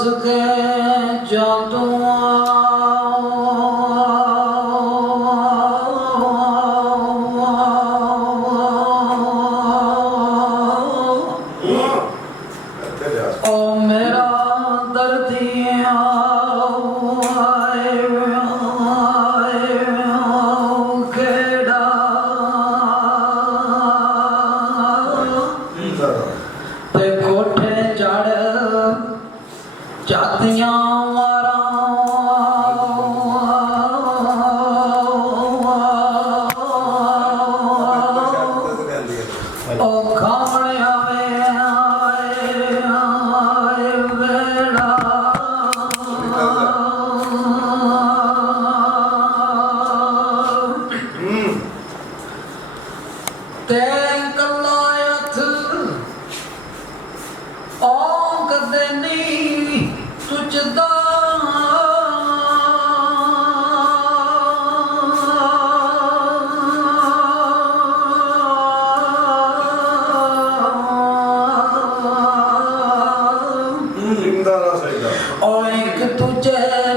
ਸਕੇ ਜਦੋਂ ਓ ਮੇਰਾ ਦਰਦੀਆ ਤੇ ਕੋਠੇ ਚੜ ਜਾਤੀਆਂ ਮਾਰਾਂ ਉਹ ਖਾਵਣਿਆ ਵੇ ਆਏ ਵੇੜਾ ਤੇ ਕੱਲਾ ਹੱਥ ਉਹ ਕਦੇ ਨਹੀਂ ਤੁਝਦਾ ਉਹ ਇੱਕ ਤੁਝੇ